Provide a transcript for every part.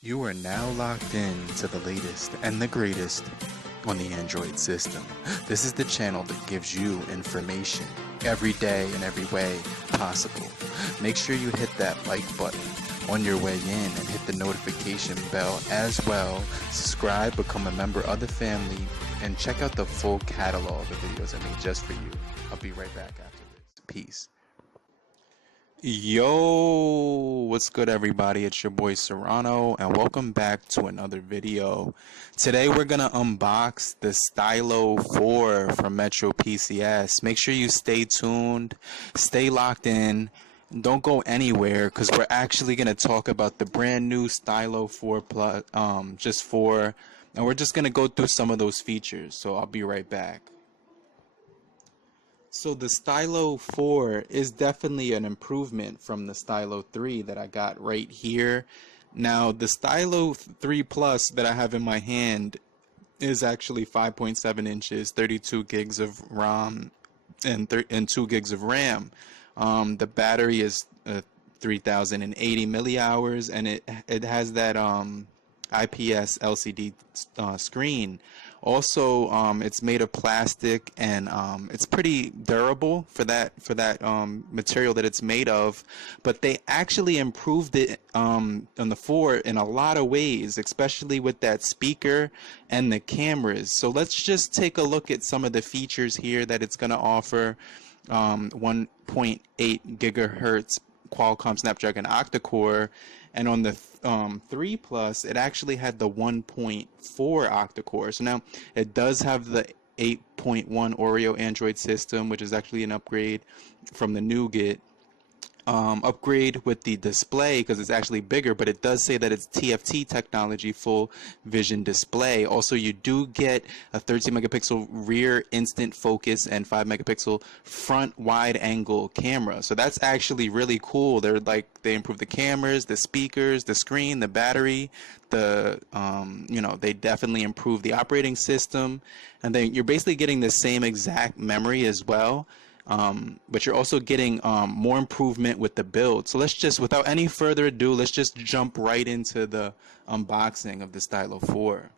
You are now locked in to the latest and the greatest on the Android system. This is the channel that gives you information every day in every way possible. Make sure you hit that like button on your way in and hit the notification bell as well. Subscribe, become a member of the family, and check out the full catalog of videos I made just for you. I'll be right back after this. Peace. Yo, what's good everybody? It's your boy Serrano and welcome back to another video. Today we're gonna unbox the Stylo 4 from Metro PCS. Make sure you stay tuned, stay locked in, don't go anywhere because we're actually gonna talk about the brand new Stylo 4 Plus, just 4, and we're just gonna go through some of those features. So I'll be right back. So the Stylo 4 is definitely an improvement from the Stylo 3 that I got right here. Now the Stylo 3 Plus that I have in my hand is actually 5.7 inches, 32 gigs of ROM, and 2 gigs of RAM. The battery is 3080 millihours, and it has that IPS LCD screen. Also, it's made of plastic, and it's pretty durable for that material that it's made of. But they actually improved it on the 4 in a lot of ways, especially with that speaker and the cameras. So let's just take a look at some of the features here that it's going to offer. 1.8 gigahertz Qualcomm Snapdragon octa-core, and on the 3 Plus it actually had the 1.4 octa-core. So now it does have the 8.1 Oreo Android system, which is actually an upgrade from the nougat. Upgrade with the display because it's actually bigger, but it does say that it's TFT technology, full vision display. Also, you do get a 13 megapixel rear instant focus and 5 megapixel front wide angle camera. So that's actually really cool. They improved the cameras, the speakers, the screen, the battery, they definitely improved the operating system, and then you're basically getting the same exact memory as well. But you're also getting more improvement with the build. So let's just, without any further ado, let's just jump right into the unboxing of the Stylo 4.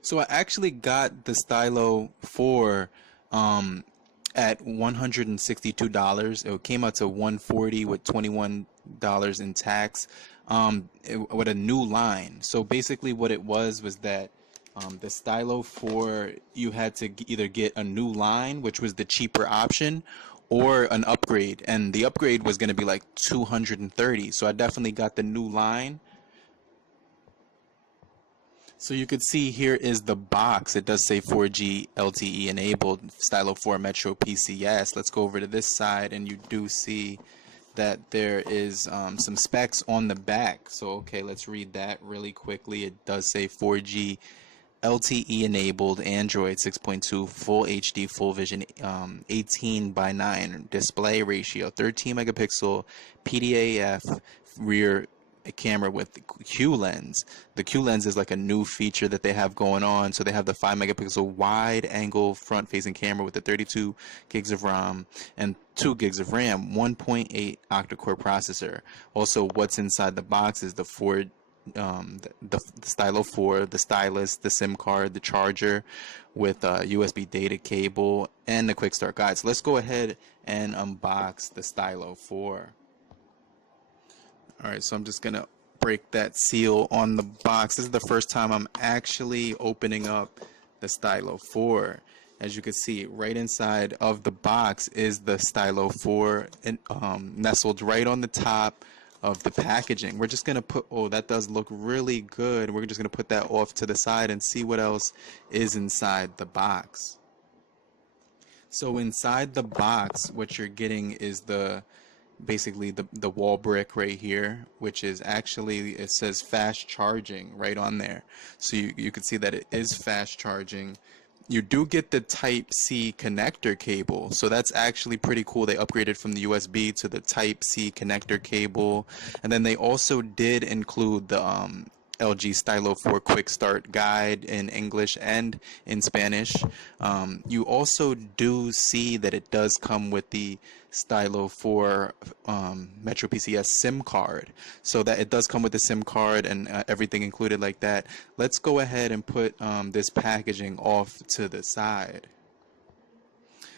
So I actually got the Stylo 4 at $162. It came out to $140 with $21 in tax, with a new line. So basically what it was that the Stylo 4, you had to either get a new line, which was the cheaper option, or an upgrade, and the upgrade was going to be like $230. So I definitely got the new line. So you could see here is the box. It does say 4G LTE enabled, Stylo 4 Metro PCS. Let's go over to this side, and you do see that there is some specs on the back. So okay, let's read that really quickly. It does say 4G LTE enabled, Android 6.2, full HD, full vision, 18:9 display ratio, 13 megapixel PDAF rear camera with the Q lens. The Q lens is like a new feature that they have going on. So they have the 5 megapixel wide angle front facing camera with the 32 gigs of ROM and 2 gigs of RAM, 1.8 octa-core processor. Also, what's inside the box is the the Stylo 4, the Stylus, the SIM card, the charger with a USB data cable, and the quick start guide. So let's go ahead and unbox the Stylo 4. Alright, so I'm just gonna break that seal on the box. This is the first time I'm actually opening up the Stylo 4. As you can see, right inside of the box is the Stylo 4, and nestled right on the top of the packaging. We're just gonna put, oh, that does look really good. We're just gonna put that off to the side and see what else is inside the box. So inside the box, what you're getting is basically the wall brick right here, which is actually, it says fast charging right on there. So you can see that it is fast charging. You do get the Type-C connector cable, so that's actually pretty cool. They upgraded from the USB to the Type-C connector cable, and then they also did include the LG Stylo 4 Quick Start Guide in English and in Spanish. You also do see that it does come with the Stylo 4 Metro PCS SIM card, so that it does come with the SIM card and everything included like that. Let's go ahead and put this packaging off to the side.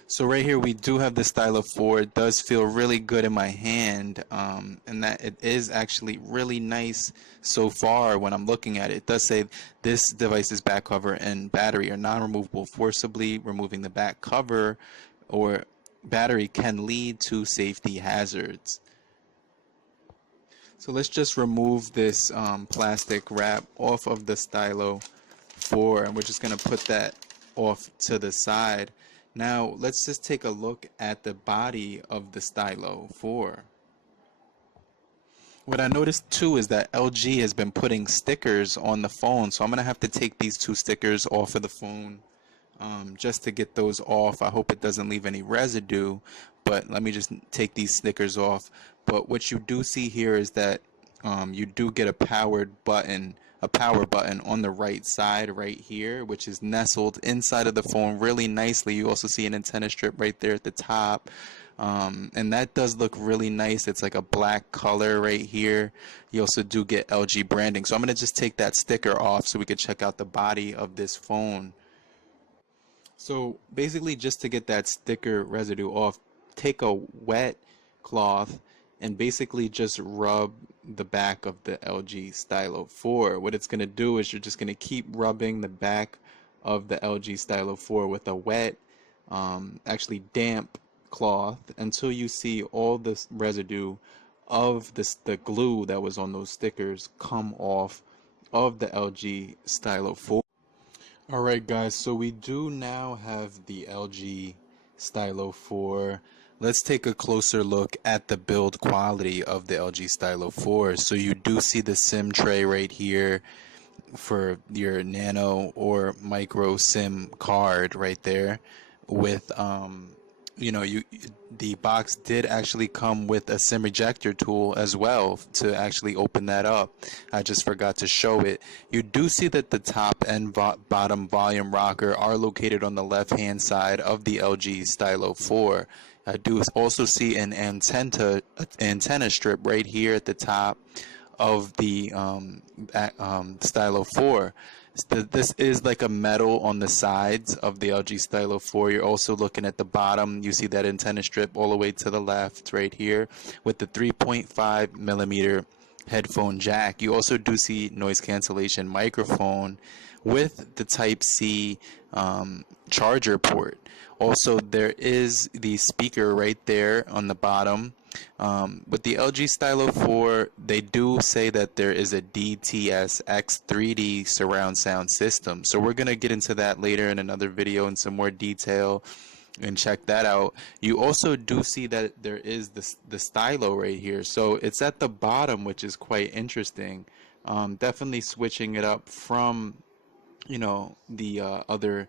So right here we do have the Stylo 4. It does feel really good in my hand, and that it is actually really nice so far when I'm looking at it. It does say this device's back cover and battery are non-removable. Forcibly removing the back cover or battery can lead to safety hazards. So let's just remove this plastic wrap off of the Stylo 4, and we're just going to put that off to the side. Now let's just take a look at the body of the Stylo 4. What I noticed too is that LG has been putting stickers on the phone, so I'm going to have to take these two stickers off of the phone just to get those off. I hope it doesn't leave any residue, but let me just take these stickers off. But what you do see here is that you do get a power button on the right side right here, which is nestled inside of the phone really nicely. You also see an antenna strip right there at the top, and that does look really nice. It's like a black color right here. You also do get LG branding. So I'm going to just take that sticker off so we can check out the body of this phone. So basically, just to get that sticker residue off, take a wet cloth and basically just rub the back of the LG Stylo 4. What it's going to do is you're just going to keep rubbing the back of the LG Stylo 4 with a wet, actually damp cloth until you see all the residue of the glue that was on those stickers come off of the LG Stylo 4. Alright guys, so we do now have the LG Stylo 4. Let's take a closer look at the build quality of the LG Stylo 4. So you do see the SIM tray right here for your nano or micro SIM card right there with the box did actually come with a SIM ejector tool as well to actually open that up. I just forgot to show it. You do see that the top and bottom volume rocker are located on the left hand side of the LG Stylo 4. I do also see an antenna strip right here at the top of the Stylo 4. This is like a metal on the sides of the LG Stylo 4. You're also looking at the bottom. You see that antenna strip all the way to the left right here with the 3.5 millimeter headphone jack. You also do see noise cancellation microphone with the Type-C charger port. Also, there is the speaker right there on the bottom. With the LG Stylo 4, they do say that there is a DTS-X 3D surround sound system. So we're going to get into that later in another video in some more detail and check that out. You also do see that there is the stylo right here. So it's at the bottom, which is quite interesting. Definitely switching it up from, the other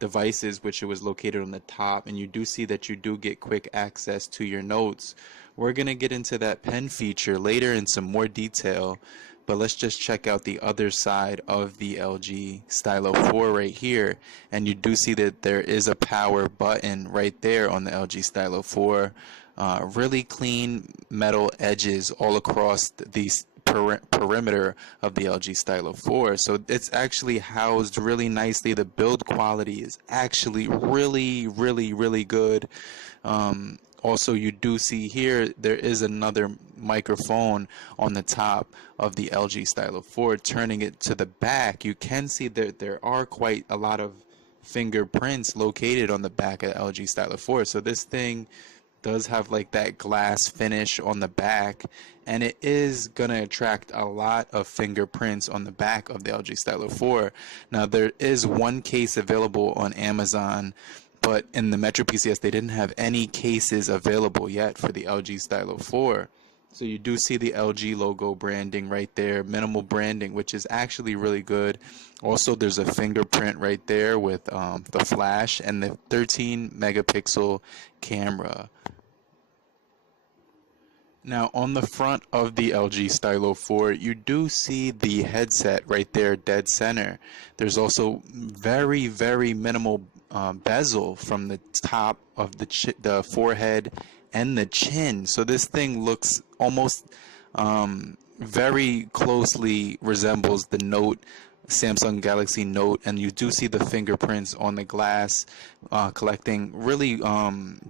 devices, which it was located on the top, and you do see that you do get quick access to your notes. We're going to get into that pen feature later in some more detail, but let's just check out the other side of the LG Stylo 4 right here, and you do see that there is a power button right there on the LG Stylo 4. Really clean metal edges all across these perimeter of the LG Stylo 4, so it's actually housed really nicely. The build quality is actually really good. Also, you do see here there is another microphone on the top of the LG Stylo 4. Turning it to the back, you can see that there are quite a lot of fingerprints located on the back of the LG Stylo 4. So this thing does have like that glass finish on the back, and it is gonna attract a lot of fingerprints on the back of the LG Stylo 4. Now there is one case available on Amazon, but in the Metro PCS they didn't have any cases available yet for the LG Stylo 4. So you do see the LG logo branding right there, minimal branding, which is actually really good. Also, there's a fingerprint right there with the flash and the 13 megapixel camera. Now, on the front of the LG Stylo 4, you do see the headset right there, dead center. There's also very, very minimal bezel from the top of the forehead and the chin. So this thing looks almost very closely resembles the Note, Samsung Galaxy Note, and you do see the fingerprints on the glass collecting. Really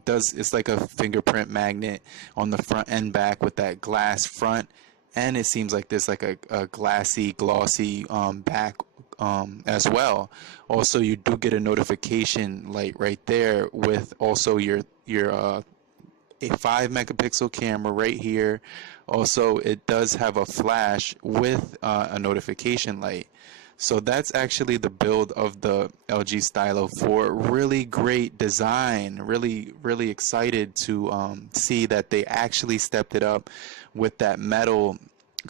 it's like a fingerprint magnet on the front and back with that glass front, and it seems like there's like a glassy, glossy back as well. Also, you do get a notification light right there with also your a 5 megapixel camera right here. Also, it does have a flash with a notification light. So that's actually the build of the LG Stylo 4. Really great design. Really excited to see that they actually stepped it up with that metal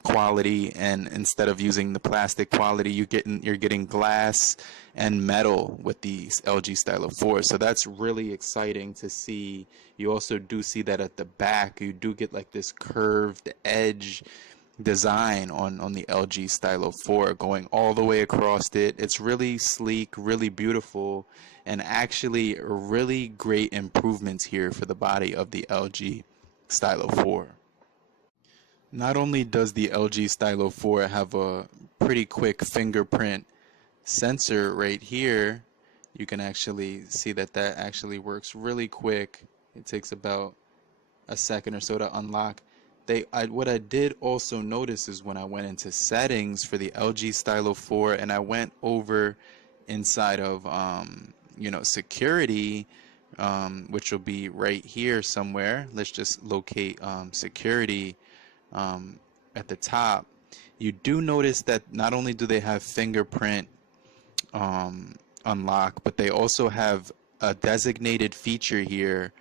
quality, and instead of using the plastic quality, you're getting glass and metal with the LG Stylo 4. So that's really exciting to see. You also do see that at the back, you do get like this curved edge design on the LG Stylo 4 going all the way across it. It's really sleek, really beautiful, and actually really great improvements here for the body of the LG Stylo 4. Not only does the LG Stylo 4 have a pretty quick fingerprint sensor right here, you can actually see that actually works really quick. It takes about a second or so to unlock. What I did also notice is when I went into settings for the LG Stylo 4 and I went over inside of security, which will be right here somewhere. Let's just locate security at the top. You do notice that not only do they have fingerprint unlock, but they also have a designated feature here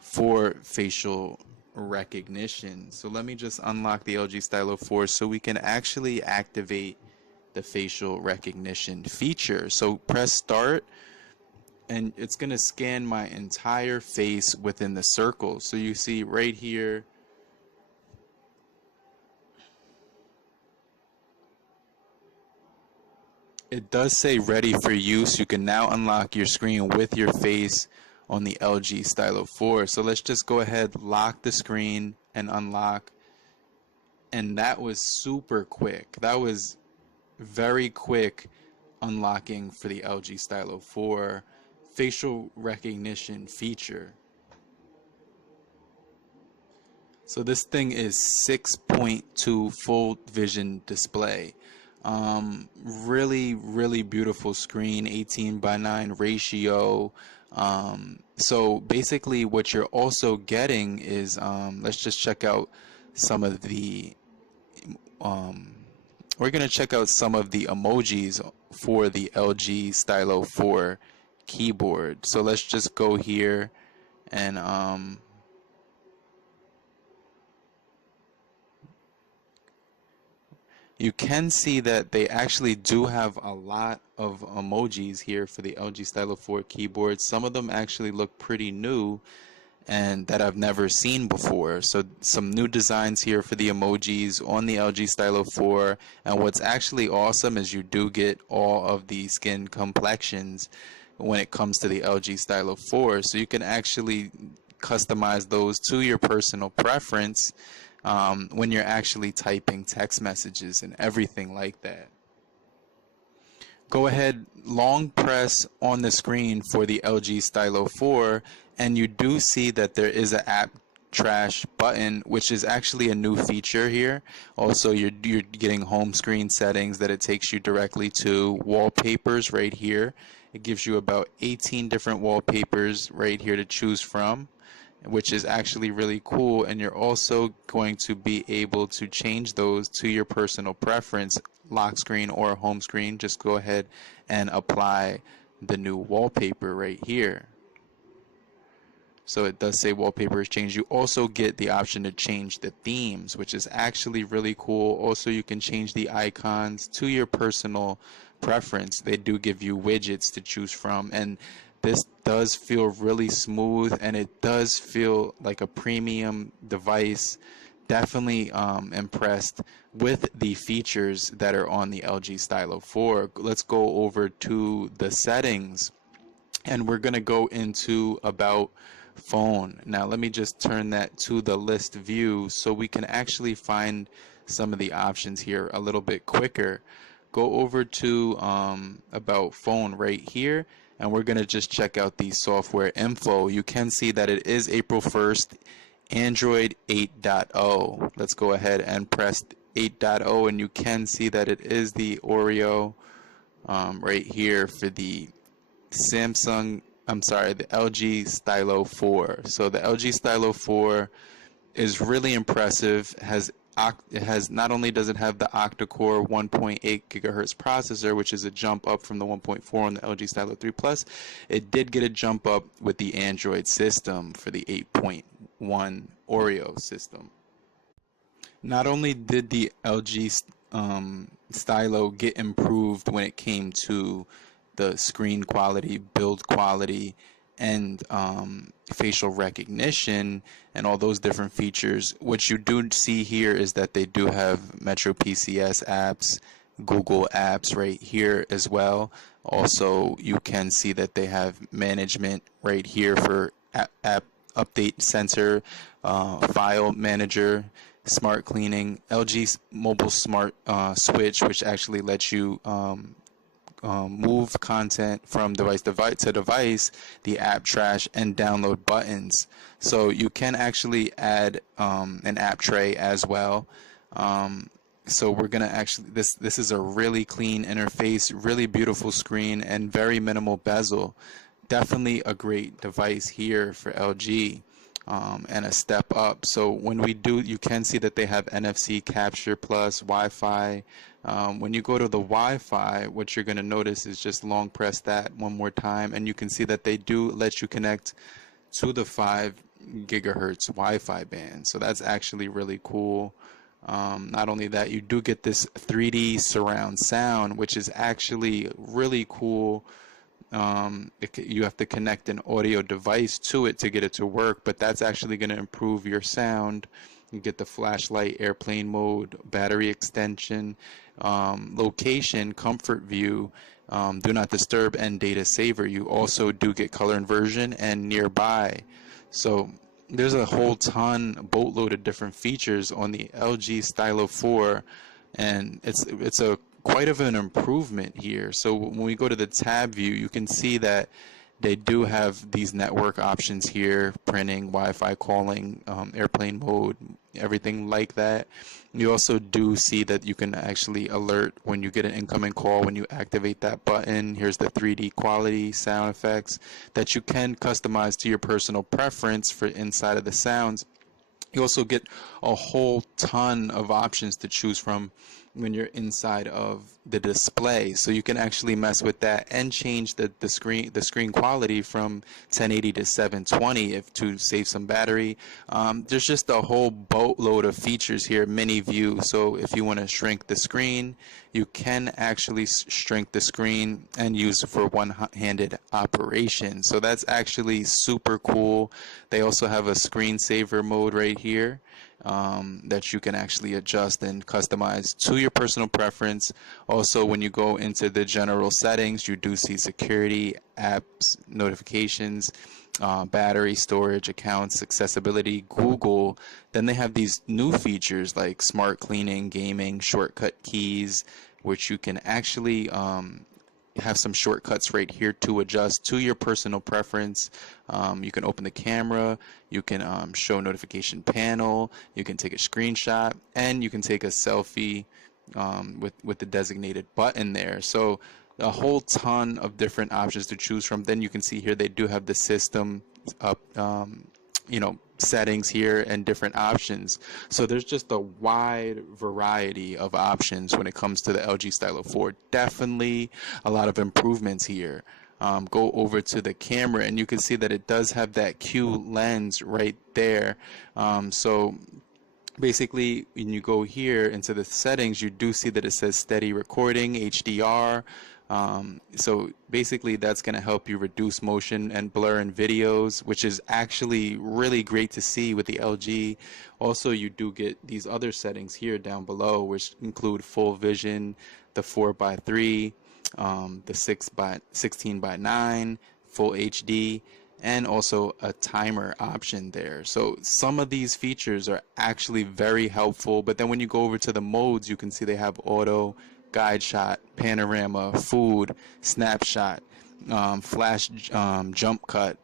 for facial recognition. So let me just unlock the LG Stylo 4 so we can actually activate the facial recognition feature. So press start and it's going to scan my entire face within the circle. So you see right here, it does say ready for use. You can now unlock your screen with your face on the LG Stylo 4. So let's just go ahead, lock the screen and unlock. And that was super quick. That was very quick unlocking for the LG Stylo 4 facial recognition feature. So this thing is 6.2 full vision display. Really beautiful screen, 18:9 ratio. So basically what you're also getting is, let's just check out some of the, we're going to check out some of the emojis for the LG Stylo 4 keyboard. So let's just go here and, you can see that they actually do have a lot of emojis here for the LG Stylo 4 keyboard. Some of them actually look pretty new and that I've never seen before. So some new designs here for the emojis on the LG Stylo 4. And what's actually awesome is you do get all of the skin complexions when it comes to the LG Stylo 4. So you can actually customize those to your personal preference when you're actually typing text messages and everything like that. Go ahead, long press on the screen for the LG Stylo 4 and you do see that there is an app trash button, which is actually a new feature here. Also, you're getting home screen settings that it takes you directly to. Wallpapers right here. It gives you about 18 different wallpapers right here to choose from, which is actually really cool, and you're also going to be able to change those to your personal preference, lock screen or home screen. Just go ahead and apply the new wallpaper right here. So it does say wallpaper is changed. You also get the option to change the themes, which is actually really cool. Also, you can change the icons to your personal preference. They do give you widgets to choose from, and this does feel really smooth, and it does feel like a premium device definitely impressed with the features that are on the LG Stylo 4. Let's go over to the settings, and we're going to go into about phone. Now let me just turn that to the list view so we can actually find some of the options here a little bit quicker. Go over to about phone right here, and we're going to just check out the software info. You can see that it is April 1st, Android 8.0. Let's go ahead and press 8.0, and you can see that it is the Oreo right here for the the LG Stylo 4. So the LG Stylo 4 is really impressive. It has not only does it have the octa-core 1.8 gigahertz processor, which is a jump up from the 1.4 on the LG Stylo 3 Plus, it did get a jump up with the Android system for the 8.1 Oreo system. Not only did the LG Stylo get improved when it came to the screen quality, build quality, and facial recognition and all those different features. What you do see here is that they do have Metro PCS apps, Google apps right here as well. Also, you can see that they have management right here for app update sensor, file manager, smart cleaning, LG mobile smart switch, which actually lets you move content from device to device, the app trash, and download buttons. So you can actually add an app tray as well. So we're gonna actually, this is a really clean interface, really beautiful screen, and very minimal bezel. Definitely a great device here for LG. And a step up. So when we do, you can see that they have NFC capture plus Wi-Fi. When you go to the Wi-Fi, what you're going to notice is just long press that one more time, and you can see that they do let you connect to the 5 gigahertz Wi-Fi band. So that's actually really cool. Not only that, you do get this 3D surround sound, which is actually really cool. You have to connect an audio device to it to get it to work, but that's actually going to improve your sound. You get the flashlight, airplane mode, battery extension, location, comfort view, do not disturb, and data saver. You also do get color inversion and nearby. So there's a whole boatload of different features on the LG Stylo 4, and it's a quite of an improvement here. So when we go to the tab view, you can see that they do have these network options here: printing, Wi-Fi calling, airplane mode, everything like that. You also do see that you can actually alert when you get an incoming call when you activate that button. Here's the 3D quality sound effects that you can customize to your personal preference for inside of the sounds. You also get a whole ton of options to choose from when you're inside of the display, so you can actually mess with that and change the screen quality from 1080 to 720 if to save some battery. There's just a whole boatload of features here. Mini view, so if you want to shrink the screen, you can actually shrink the screen and use it for one-handed operation. So that's actually super cool. They also have a screensaver mode right here that you can actually adjust and customize to your personal preference. Also, when you go into the general settings, you do see security, apps, notifications, battery, storage, accounts, accessibility, Google. Then they have these new features like smart cleaning, gaming, shortcut keys, which you can actually have some shortcuts right here to adjust to your personal preference. You can open the camera, you can show notification panel, you can take a screenshot, and you can take a selfie with the designated button there. So a whole ton of different options to choose from. Then you can see here they do have the system up, settings here and different options. So there's just a wide variety of options when it comes to the LG Stylo 4. Definitely a lot of improvements here. Go over to the camera and you can see that it does have that Q lens right there. So basically, when you go here into the settings, you do see that it says steady recording, HDR, So basically that's going to help you reduce motion and blur in videos, which is actually really great to see with the LG. Also, you do get these other settings here down below, which include full vision, the 4:3, the 16:9, full HD, and also a timer option there. So some of these features are actually very helpful, but then when you go over to the modes, you can see they have auto, guide shot, panorama, food, snapshot, flash, jump cut,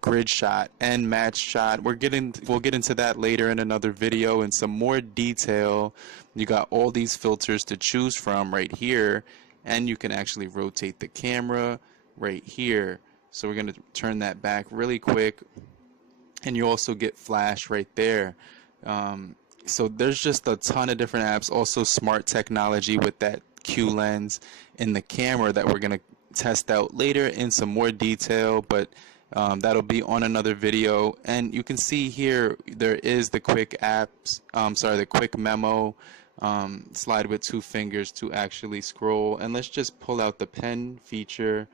grid shot, and match shot. We'll get into that later in another video in some more detail. You got all these filters to choose from right here, and you can actually rotate the camera right here. So we're going to turn that back really quick, and you also get flash right there. So there's just a ton of different apps. Also smart technology with that Q lens in the camera that we're going to test out later in some more detail, but that'll be on another video. And you can see here there is the quick apps, the quick memo, slide with 2 fingers to actually scroll. And let's just pull out the pen feature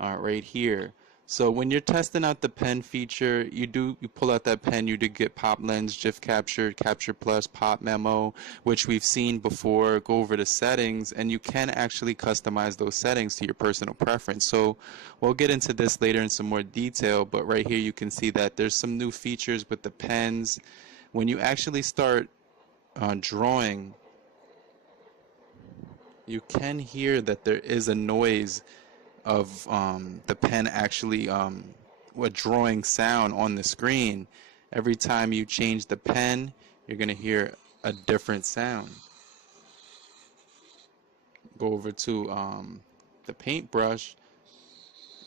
right here. So when you're testing out the pen feature, you pull out that pen, you do get pop lens, GIF capture, capture plus, pop memo, which we've seen before. Go over the settings, and you can actually customize those settings to your personal preference. So we'll get into this later in some more detail, but right here you can see that there's some new features with the pens. When you actually start drawing, you can hear that there is a noise of the pen actually a drawing sound on the screen. Every time you change the pen, you're going to hear a different sound. Go over to the paintbrush,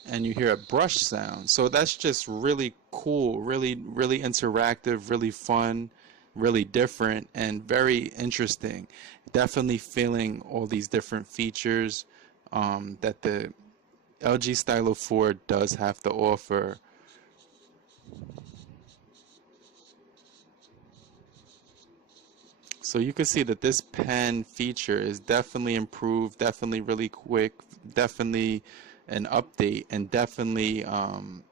and you hear a brush sound. So that's just really cool, really interactive, really fun, really different, and very interesting. Definitely feeling all these different features that the LG Stylo 4 does have to offer. So you can see that this pen feature is definitely improved, definitely really quick, definitely an update, and definitely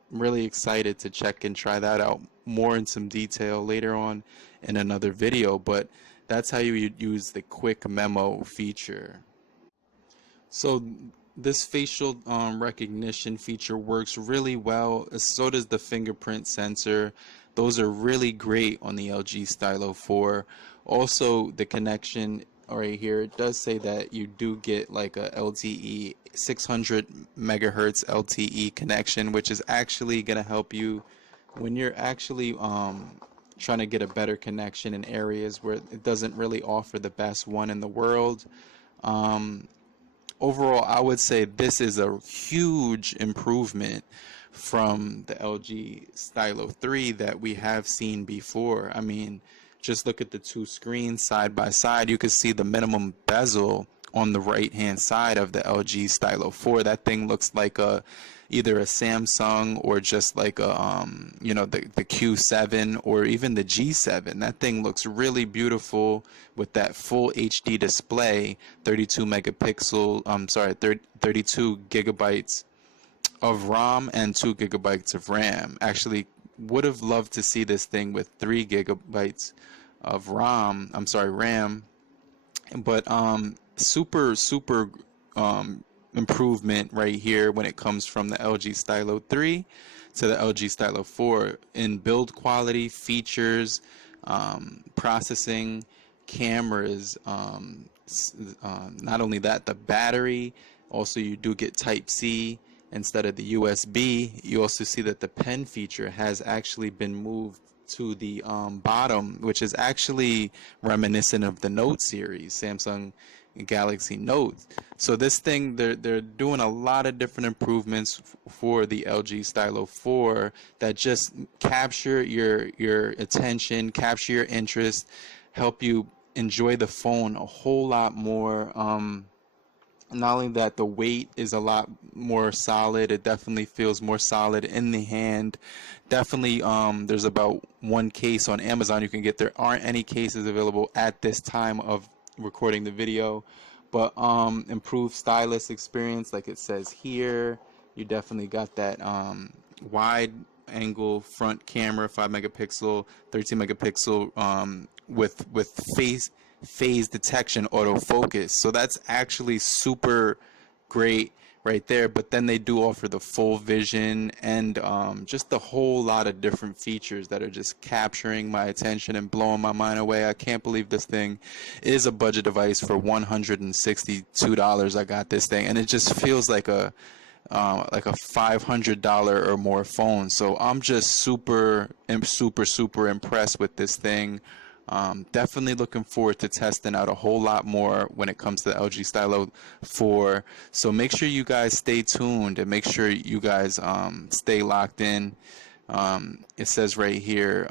really excited to check and try that out more in some detail later on in another video. But that's how you use the quick memo feature. So this facial recognition feature works really well. So does the fingerprint sensor. Those are really great on the LG Stylo 4. Also, the connection right here, it does say that you do get like a LTE 600 megahertz LTE connection, which is actually going to help you when you're actually trying to get a better connection in areas where it doesn't really offer the best one in the world. Overall, I would say this is a huge improvement from the LG Stylo 3 that we have seen before. I mean, just look at the 2 screens side by side. You can see the minimum bezel on the right hand side of the LG Stylo 4. That thing looks like either a Samsung or just like a the Q7 or even the G7. That thing looks really beautiful with that full HD display, 32 gigabytes of ROM and 2 gigabytes of RAM. Actually, would have loved to see this thing with 3 gigabytes of RAM, but super improvement right here when it comes from the LG Stylo 3 to the LG Stylo 4 in build quality, features, processing, cameras, not only that, the battery. Also, you do get Type-C instead of the USB. You also see that the pen feature has actually been moved to the bottom, which is actually reminiscent of the Note series, Samsung Galaxy Note. So this thing, they're doing a lot of different improvements for the LG Stylo 4 that just capture your attention, capture your interest, help you enjoy the phone a whole lot more. Not only that, the weight is a lot more solid. It definitely feels more solid in the hand. Definitely, there's about 1 case on Amazon you can get. There aren't any cases available at this time of recording the video, But improved stylus experience, like it says here. You definitely got that wide angle front camera, 5 megapixel, 13 megapixel, with phase detection autofocus. So that's actually super great right there. But then they do offer the full vision and just a whole lot of different features that are just capturing my attention and blowing my mind away. I can't believe this thing is a budget device for $162. I got this thing, and it just feels like a $500 or more phone. So I'm just super impressed with this thing. Definitely looking forward to testing out a whole lot more when it comes to the LG Stylo 4. So make sure you guys stay tuned and make sure you guys stay locked in. It says right here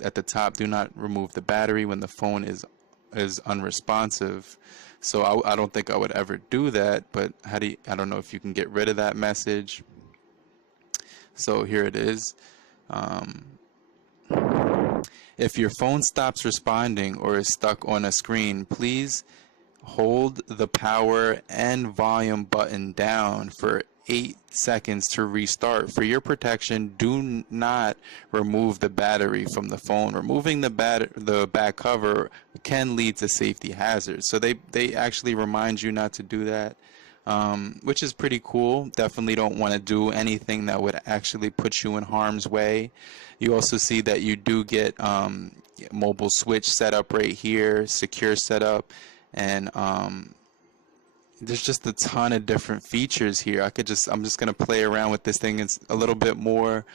at the top, do not remove the battery when the phone is unresponsive. So I don't think I would ever do that, but I don't know if you can get rid of that message. So here it is. If your phone stops responding or is stuck on a screen, please hold the power and volume button down for 8 seconds to restart. For your protection, do not remove the battery from the phone. Removing the back cover can lead to safety hazards. So they actually remind you not to do that, which is pretty cool. Definitely don't want to do anything that would actually put you in harm's way. You also see that you do get mobile switch setup right here, secure setup, and there's just a ton of different features here. I'm just gonna play around with this thing. It's a little bit more.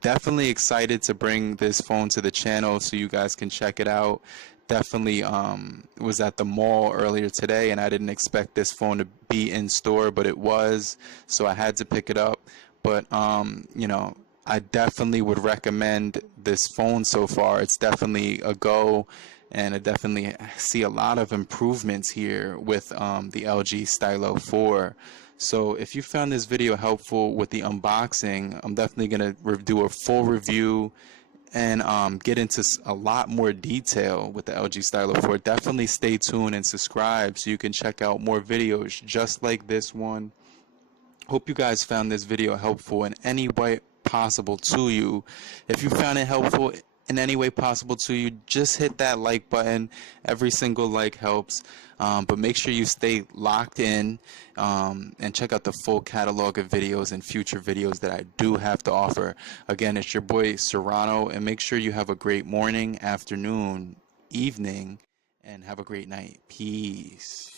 Definitely excited to bring this phone to the channel so you guys can check it out. Definitely was at the mall earlier today, and I didn't expect this phone to be in store, but it was, so I had to pick it up. But you know, I definitely would recommend this phone so far. It's definitely a go, and I definitely see a lot of improvements here with the LG Stylo 4. So if you found this video helpful with the unboxing, I'm definitely going to do a full review and get into a lot more detail with the LG Stylo 4. Definitely stay tuned and subscribe so you can check out more videos just like this one. Hope you guys found this video helpful in any way possible to you. If you found it helpful in any way possible to you, just hit that like button. Every single like helps. But make sure you stay locked in and check out the full catalog of videos and future videos that I do have to offer. Again, it's your boy Serrano, and make sure you have a great morning, afternoon, evening, and have a great night. Peace.